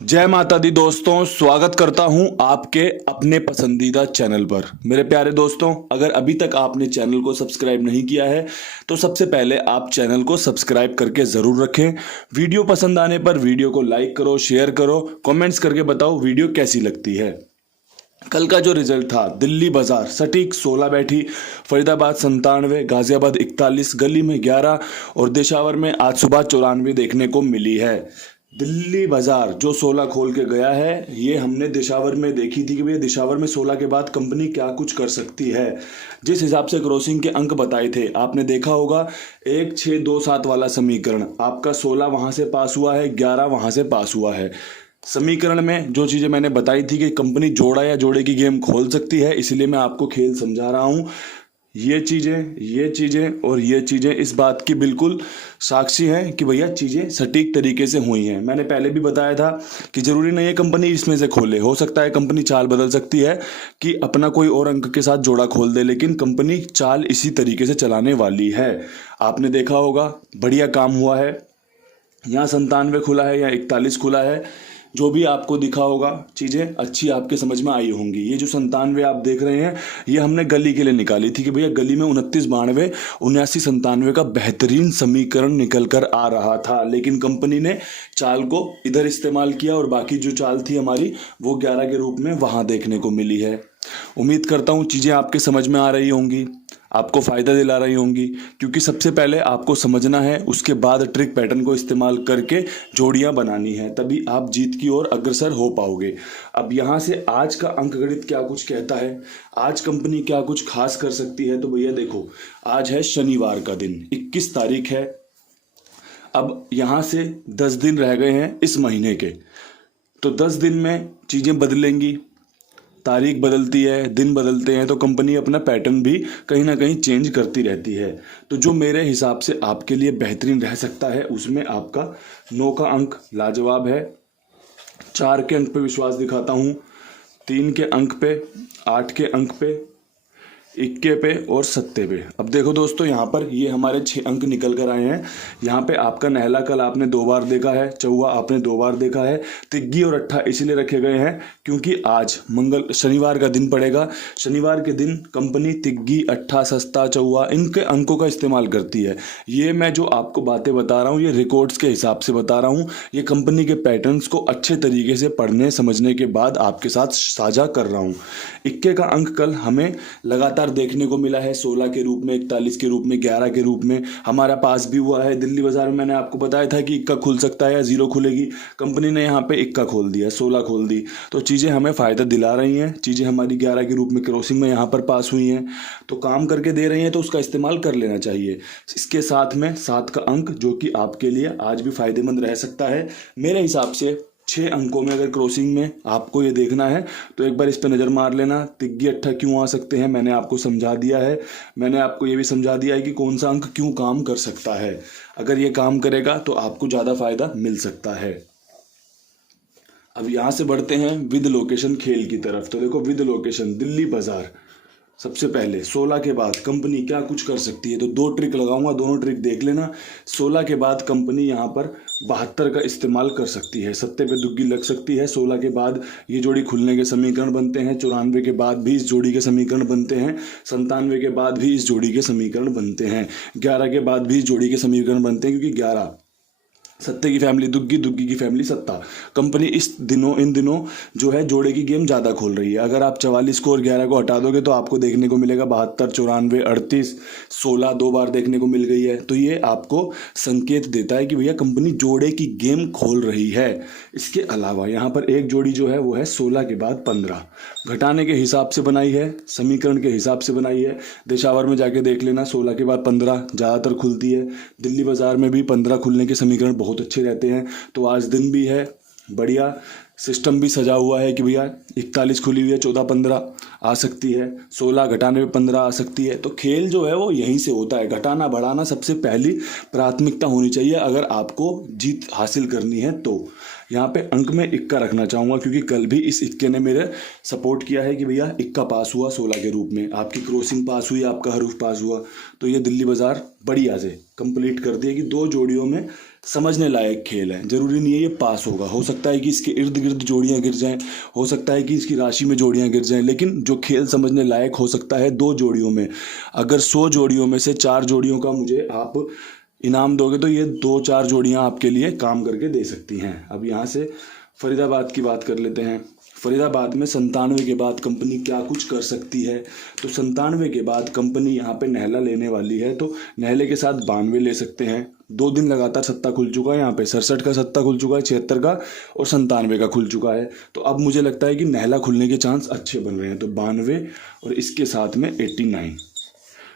जय माता दी दोस्तों, स्वागत करता हूं आपके अपने पसंदीदा चैनल पर। मेरे प्यारे दोस्तों, अगर अभी तक आपने चैनल को सब्सक्राइब नहीं किया है तो सबसे पहले आप चैनल को सब्सक्राइब करके ज़रूर रखें। वीडियो पसंद आने पर वीडियो को लाइक करो, शेयर करो, कमेंट्स करके बताओ वीडियो कैसी लगती है। कल का जो रिजल्ट था, दिल्ली बाजार सटीक 16 बैठी, फरीदाबाद 97, गाजियाबाद 41, गली में 11 और देशावर में आज सुबह 94 देखने को मिली है। दिल्ली बाजार जो 16 खोल के गया है, ये हमने दिशावर में देखी थी कि भैया दिशावर में 16 के बाद कंपनी क्या कुछ कर सकती है। जिस हिसाब से क्रॉसिंग के अंक बताए थे, आपने देखा होगा 1 6 2 7 वाला समीकरण, आपका 16 वहां से पास हुआ है, 11 वहां से पास हुआ है। समीकरण में जो चीजें मैंने बताई थी कि कंपनी जोड़ा या जोड़े की गेम खोल सकती है, इसलिए मैं आपको खेल समझा रहा हूं। ये चीजें और ये चीजें इस बात की बिल्कुल साक्षी हैं कि भैया चीजें सटीक तरीके से हुई हैं। मैंने पहले भी बताया था कि जरूरी नहीं है कंपनी इसमें से खोले, हो सकता है कंपनी चाल बदल सकती है कि अपना कोई और अंक के साथ जोड़ा खोल दे, लेकिन कंपनी चाल इसी तरीके से चलाने वाली है। आपने देखा होगा बढ़िया काम हुआ है। यहाँ 97 खुला है या 41 खुला है, जो भी आपको दिखा होगा चीज़ें अच्छी आपके समझ में आई होंगी। ये जो 97 आप देख रहे हैं, ये हमने गली के लिए निकाली थी कि भैया गली में 29 92 79 97 का बेहतरीन समीकरण निकल कर आ रहा था, लेकिन कंपनी ने चाल को इधर इस्तेमाल किया और बाकी जो चाल थी हमारी वो 11 के रूप में वहां देखने को मिली है। उम्मीद करता हूँ चीज़ें आपके समझ में आ रही होंगी, आपको फ़ायदा दिला रही होंगी, क्योंकि सबसे पहले आपको समझना है, उसके बाद ट्रिक पैटर्न को इस्तेमाल करके जोड़ियां बनानी है, तभी आप जीत की ओर अग्रसर हो पाओगे। अब यहाँ से आज का अंकगणित क्या कुछ कहता है, आज कंपनी क्या कुछ खास कर सकती है, तो भैया देखो, आज है शनिवार का दिन, 21 तारीख है। अब यहाँ से 10 दिन रह गए हैं इस महीने के, तो 10 दिन में चीज़ें बदलेंगी, तारीख बदलती है, दिन बदलते हैं, तो कंपनी अपना पैटर्न भी कहीं ना कहीं चेंज करती रहती है। तो जो मेरे हिसाब से आपके लिए बेहतरीन रह सकता है, उसमें आपका 9 का अंक लाजवाब है, 4 के अंक पे विश्वास दिखाता हूँ, 3 के अंक पे, 8 के अंक पे, 21 पे और 7 पे। अब देखो दोस्तों, यहाँ पर ये हमारे 6 अंक निकल कर आए हैं। यहाँ पे आपका नहला कल आपने 2 बार देखा है, चौवा आपने 2 बार देखा है, तिग्गी और अट्ठा इसलिए रखे गए हैं क्योंकि आज शनिवार का दिन पड़ेगा। शनिवार के दिन कंपनी तिग्गी, अट्ठा, सस्ता, चौवा इनके अंकों का इस्तेमाल करती है। ये मैं जो आपको बातें बता रहा हूँ, ये रिकॉर्ड्स के हिसाब से बता रहा हूँ, ये कंपनी के पैटर्न्स को अच्छे तरीके से पढ़ने समझने के बाद आपके साथ साझा कर रहा हूँ। 21 का अंक कल हमें लगातार देखने को मिला है, 16 के रूप में, 41 के रूप में, 11 के रूप में हमारा पास भी हुआ है। दिल्ली बाजार में मैंने आपको बताया था कि इक्का खुल सकता है या जीरो खुलेगी, कंपनी ने यहाँ पे इक्का खोल दिया, 16 खोल दी, तो चीज़ें हमें फ़ायदा दिला रही हैं। चीज़ें हमारी 11 के रूप में क्रॉसिंग में यहाँ पर पास हुई हैं, तो काम करके दे रही हैं, तो उसका इस्तेमाल कर लेना चाहिए। इसके साथ में 7 का अंक, जो कि आपके लिए आज भी फायदेमंद रह सकता है मेरे हिसाब से। 6 अंकों में अगर क्रॉसिंग में आपको ये देखना है तो एक बार इस पर नज़र मार लेना। तिग्गी अट्ठा क्यों आ सकते हैं, मैंने आपको समझा दिया है। मैंने आपको ये भी समझा दिया है कि कौन सा अंक क्यों काम कर सकता है। अगर ये काम करेगा तो आपको ज़्यादा फायदा मिल सकता है। अब यहाँ से बढ़ते हैं विद लोकेशन खेल की तरफ। तो देखो, विद लोकेशन दिल्ली बाजार, सबसे पहले 16 के बाद कंपनी क्या कुछ कर सकती है, तो 2 ट्रिक लगाऊंगा, दोनों ट्रिक देख लेना। 16 के बाद कंपनी यहाँ पर 72 का इस्तेमाल कर सकती है, 7 पे दुग्गी लग सकती है। 16 के बाद ये जोड़ी खुलने के समीकरण बनते हैं, 94 के बाद भी इस जोड़ी के समीकरण बनते हैं, 97 के बाद भी इस जोड़ी के समीकरण बनते हैं, 11 के बाद भी इस जोड़ी के समीकरण बनते हैं, क्योंकि 11 सत्ते की फैमिली दुग्गी, दुग्गी की फैमिली सत्ता। कंपनी इन दिनों जो है जोड़े की गेम ज़्यादा खोल रही है। अगर आप 44 को और 11 को हटा दोगे तो आपको देखने को मिलेगा 72, 94, 38, 16 2 बार देखने को मिल गई है। तो ये आपको संकेत देता है कि भैया कंपनी जोड़े की गेम खोल रही है। इसके अलावा यहाँ पर एक जोड़ी जो है वो है 16 के बाद 15, घटाने के हिसाब से बनाई है, समीकरण के हिसाब से बनाई है। देशावर में जाके देख लेना, 16 के बाद 15 ज़्यादातर खुलती है। दिल्ली बाजार में भी 15 खुलने के समीकरण बहुत अच्छे रहते हैं। तो आज दिन भी है, बढ़िया सिस्टम भी सजा हुआ है कि भैया 41 खुली हुई है, 14 15 आ सकती है, 16 घटाने में 15 आ सकती है। तो खेल जो है वो यहीं से होता है, घटाना बढ़ाना सबसे पहली प्राथमिकता होनी चाहिए अगर आपको जीत हासिल करनी है। तो यहाँ पे अंक में इक्का रखना चाहूँगा, क्योंकि कल भी इस इक्के ने मेरे सपोर्ट किया है कि भैया इक्का पास हुआ 16 के रूप में, आपकी क्रॉसिंग पास हुई, आपका हरूफ पास हुआ। तो ये दिल्ली बाजार बढ़िया से कंप्लीट कर दिया कि 2 जोड़ियों में समझने लायक खेल है। जरूरी नहीं है ये पास होगा, हो सकता है कि इसके इर्द गिर्द जोड़ियां गिर जाएं, हो सकता है कि इसकी राशि में जोड़ियां गिर जाएं, लेकिन जो खेल समझने लायक हो सकता है 2 जोड़ियों में, अगर 100 जोड़ियों में से 4 जोड़ियों का मुझे आप इनाम दोगे तो ये 2-4 जोड़ियां आपके लिए काम करके दे सकती हैं। अब यहाँ से फरीदाबाद की बात कर लेते हैं। फरीदाबाद में 97 के बाद कंपनी क्या कुछ कर सकती है, तो 97 के बाद कंपनी यहाँ पे नहला लेने वाली है, तो नहले के साथ 92 ले सकते हैं। 2 दिन लगातार सट्टा खुल चुका है यहाँ पे, 67 का सट्टा खुल चुका है, 76 का और 97 का खुल चुका है। तो अब मुझे लगता है कि नहला खुलने के चांस अच्छे बन रहे हैं। तो 92 और इसके साथ में 89,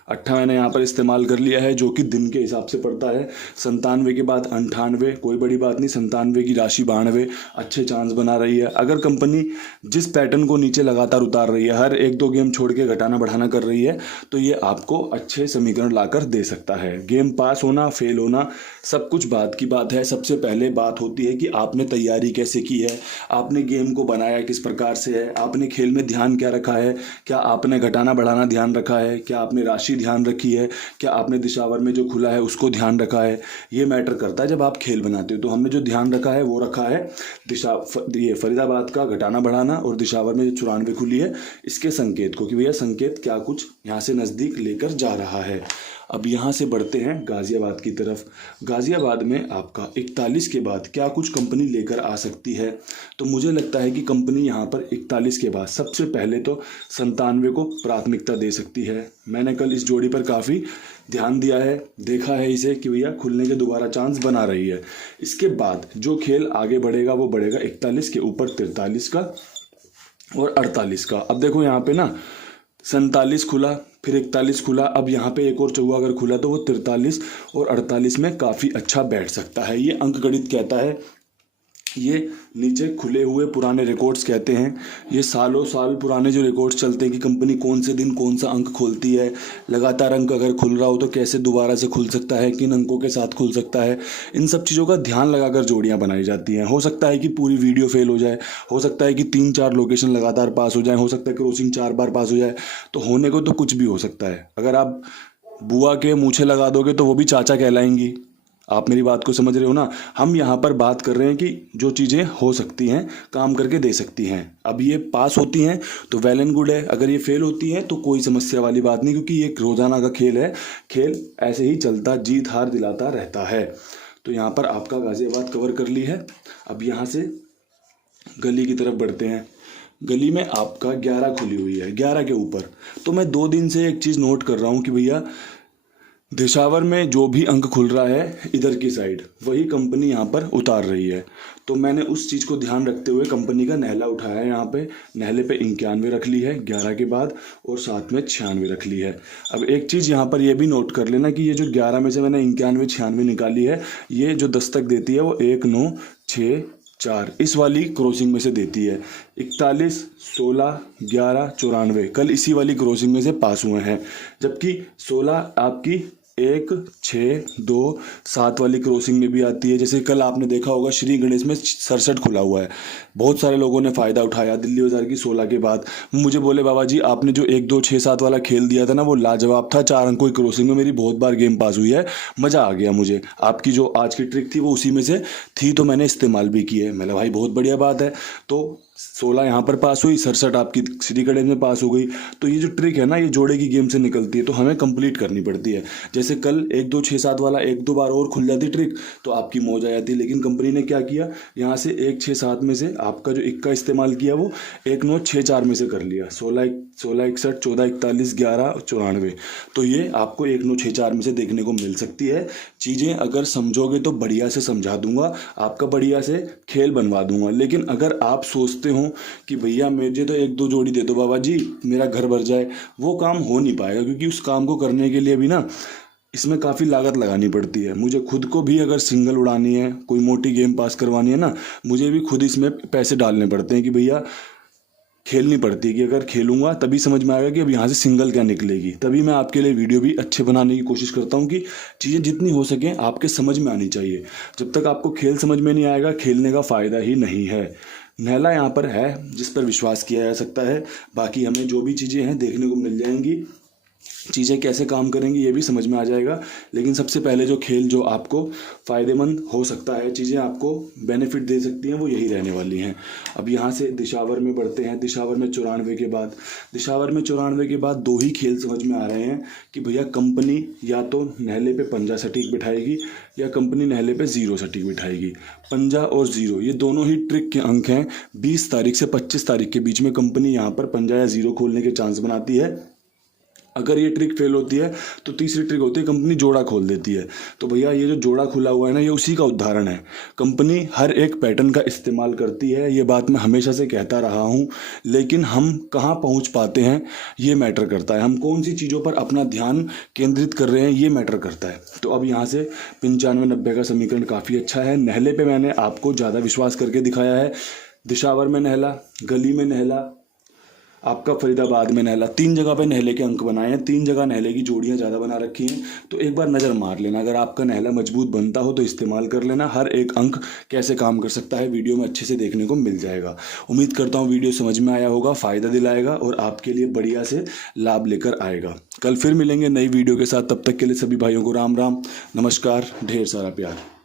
8 मैंने यहाँ पर इस्तेमाल कर लिया है, जो कि दिन के हिसाब से पड़ता है। 97 के बाद 98, कोई बड़ी बात नहीं। 97 की राशि 92, अच्छे चांस बना रही है। अगर कंपनी जिस पैटर्न को नीचे लगातार उतार रही है, हर 1-2 गेम छोड़ के घटाना बढ़ाना कर रही है, तो ये आपको अच्छे समीकरण लाकर दे सकता है। गेम पास होना फेल होना सब कुछ बात की बात है। सबसे पहले बात होती है कि आपने तैयारी कैसे की है, आपने गेम को बनाया किस प्रकार से है, आपने खेल में ध्यान क्या रखा है, क्या आपने घटाना बढ़ाना ध्यान रखा है, क्या आपने राशि ध्यान रखी है, क्या आपने दिशावर में जो खुला है उसको ध्यान रखा है। ये मैटर करता है जब आप खेल बनाते हो। तो हमने जो ध्यान रखा है वो रखा है ये फरीदाबाद का घटाना बढ़ाना और दिशावर में जो 94 खुली है इसके संकेत को, कि भैया संकेत क्या कुछ यहाँ से नज़दीक लेकर जा रहा है। अब यहाँ से बढ़ते हैं गाज़ियाबाद की तरफ। गाज़ियाबाद में आपका 41 के बाद क्या कुछ कंपनी लेकर आ सकती है, तो मुझे लगता है कि कंपनी यहाँ पर 41 के बाद सबसे पहले तो 97 को प्राथमिकता दे सकती है। मैंने कल इस जोड़ी पर काफ़ी ध्यान दिया है, देखा है इसे कि भैया खुलने के दोबारा चांस बना रही है। इसके बाद जो खेल आगे बढ़ेगा वो बढ़ेगा 41 के ऊपर 43 का और 48 का। अब देखो यहाँ पे ना 47 खुला, फिर 41 खुला, अब यहाँ पे एक और चौवा अगर खुला तो वो 43 और 48 में काफ़ी अच्छा बैठ सकता है। ये अंकगणित कहता है, ये नीचे खुले हुए पुराने रिकॉर्ड्स कहते हैं। ये सालों साल पुराने जो रिकॉर्ड्स चलते हैं कि कंपनी कौन से दिन कौन सा अंक खोलती है, लगातार अंक अगर खुल रहा हो तो कैसे दोबारा से खुल सकता है, किन अंकों के साथ खुल सकता है, इन सब चीज़ों का ध्यान लगाकर जोड़ियाँ बनाई जाती हैं। हो सकता है कि पूरी वीडियो फेल हो जाए, हो सकता है कि 3-4 लोकेशन लगातार पास हो जाए, हो सकता है क्रॉसिंग 4 बार पास हो जाए, तो होने को तो कुछ भी हो सकता है। अगर आप बुआ के मूछे लगा दोगे तो वो भी चाचा कहलाएंगी। आप मेरी बात को समझ रहे हो ना। हम यहाँ पर बात कर रहे हैं कि जो चीज़ें हो सकती हैं, काम करके दे सकती हैं। अब ये पास होती हैं तो वेल एंड गुड है, अगर ये फेल होती हैं तो कोई समस्या वाली बात नहीं, क्योंकि ये रोजाना का खेल है, खेल ऐसे ही चलता जीत हार दिलाता रहता है। तो यहाँ पर आपका गाजियाबाद कवर कर ली है। अब यहाँ से गली की तरफ बढ़ते हैं। गली में आपका 11 खुली हुई है, 11 के ऊपर। तो मैं 2 दिन से एक चीज़ नोट कर रहा हूँ कि भैया दिशावर में जो भी अंक खुल रहा है इधर की साइड, वही कंपनी यहाँ पर उतार रही है। तो मैंने उस चीज़ को ध्यान रखते हुए कंपनी का नहला उठाया है। यहाँ पे नहले पे 91 रख ली है 11 के बाद, और साथ में 96 रख ली है। अब एक चीज़ यहाँ पर यह भी नोट कर लेना कि ये जो 11 में से मैंने 91 96 निकाली है, ये जो दस्तक देती है वो 1 9 6 4 इस वाली क्रॉसिंग में से देती है। 41 16 11 94 कल इसी वाली क्रॉसिंग में से पास हुए हैं, जबकि 16 आपकी 1 6 2 7 वाली क्रॉसिंग में भी आती है। जैसे कल आपने देखा होगा श्री गणेश में 67 खुला हुआ है, बहुत सारे लोगों ने फ़ायदा उठाया दिल्ली बाजार की 16 के बाद। मुझे बोले बाबा जी आपने जो 1 2 6 7 वाला खेल दिया था ना वो लाजवाब था, 4 अंकों की क्रॉसिंग में मेरी बहुत बार गेम पास हुई है, मज़ा आ गया मुझे। आपकी जो आज की ट्रिक थी वो उसी में से थी, तो मैंने इस्तेमाल भी की है। मैंने भाई बहुत बढ़िया बात है। तो 16 यहाँ पर पास हुई, 67 आपकी श्री गणेश में पास हो गई। तो ये जो ट्रिक है ना ये जोड़े की गेम से निकलती है, तो हमें कंप्लीट करनी पड़ती है। जैसे कल 1 2 6 7 वाला 1-2 बार और खुल जाती ट्रिक तो आपकी मौज आ जाती, लेकिन कंपनी ने क्या किया, यहाँ से 1 6 7 में से आपका जो 1 का इस्तेमाल किया वो 1 9 6 4 में से कर लिया। 16 61 14 41 11 94, तो ये आपको 1 9 6 4 में से देखने को मिल सकती है। चीज़ें अगर समझोगे तो बढ़िया से समझा दूंगा, आपका बढ़िया से खेल बनवा दूंगा। लेकिन अगर आप सोचते हो कि भैया मुझे तो 1 2 जोड़ी दे दो बाबा जी मेरा घर भर जाए, वो काम हो नहीं पाएगा, क्योंकि उस काम को करने के लिए भी ना इसमें काफ़ी लागत लगानी पड़ती है। मुझे खुद को भी अगर सिंगल उड़ानी है, कोई मोटी गेम पास करवानी है ना, मुझे भी खुद इसमें पैसे डालने पड़ते हैं कि भैया खेलनी पड़ती है कि अगर खेलूंगा तभी समझ में आएगा कि अब यहाँ से सिंगल क्या निकलेगी। तभी मैं आपके लिए वीडियो भी अच्छे बनाने की कोशिश करता हूँ कि चीज़ें जितनी हो सकें आपके समझ में आनी चाहिए। जब तक आपको खेल समझ में नहीं आएगा खेलने का फ़ायदा ही नहीं है। नहला यहाँ पर है जिस पर विश्वास किया जा सकता है, बाकी हमें जो भी चीज़ें हैं देखने को मिल जाएंगी। चीज़ें कैसे काम करेंगी ये भी समझ में आ जाएगा। लेकिन सबसे पहले जो खेल जो आपको फ़ायदेमंद हो सकता है, चीज़ें आपको बेनिफिट दे सकती हैं, वो यही रहने वाली हैं। अब यहाँ से दिशावर में बढ़ते हैं। दिशावर में 94 के बाद दो ही खेल समझ में आ रहे हैं कि भैया कंपनी या तो नहले पे पंजा सटीक बिठाएगी या कंपनी नहले पे ज़ीरो सटीक बिठाएगी। पंजा और ज़ीरो ये दोनों ही ट्रिक के अंक हैं। 20 तारीख से 25 तारीख के बीच में कंपनी यहाँ पर पंजा या ज़ीरो खोलने के चांस बनाती है। अगर ये ट्रिक फेल होती है तो तीसरी ट्रिक होती है कंपनी जोड़ा खोल देती है। तो भैया ये जो जोड़ा खुला हुआ है ना, ये उसी का उदाहरण है। कंपनी हर एक पैटर्न का इस्तेमाल करती है, ये बात मैं हमेशा से कहता रहा हूँ, लेकिन हम कहाँ पहुँच पाते हैं ये मैटर करता है। हम कौन सी चीज़ों पर अपना ध्यान केंद्रित कर रहे हैं ये मैटर करता है। तो अब यहाँ से 95-90 का समीकरण काफ़ी अच्छा है। नहले पर मैंने आपको ज़्यादा विश्वास करके दिखाया है। दिशावर में नहला, गली में नहला, आपका फरीदाबाद में नहला, 3 जगह पे नहले के अंक बनाए हैं। 3 जगह नहले की जोड़ियां ज़्यादा बना रखी हैं। तो एक बार नज़र मार लेना, अगर आपका नहला मजबूत बनता हो तो इस्तेमाल कर लेना। हर एक अंक कैसे काम कर सकता है वीडियो में अच्छे से देखने को मिल जाएगा। उम्मीद करता हूँ वीडियो समझ में आया होगा, फ़ायदा दिलाएगा और आपके लिए बढ़िया से लाभ लेकर आएगा। कल फिर मिलेंगे नई वीडियो के साथ। तब तक के लिए सभी भाइयों को राम राम, नमस्कार, ढेर सारा प्यार।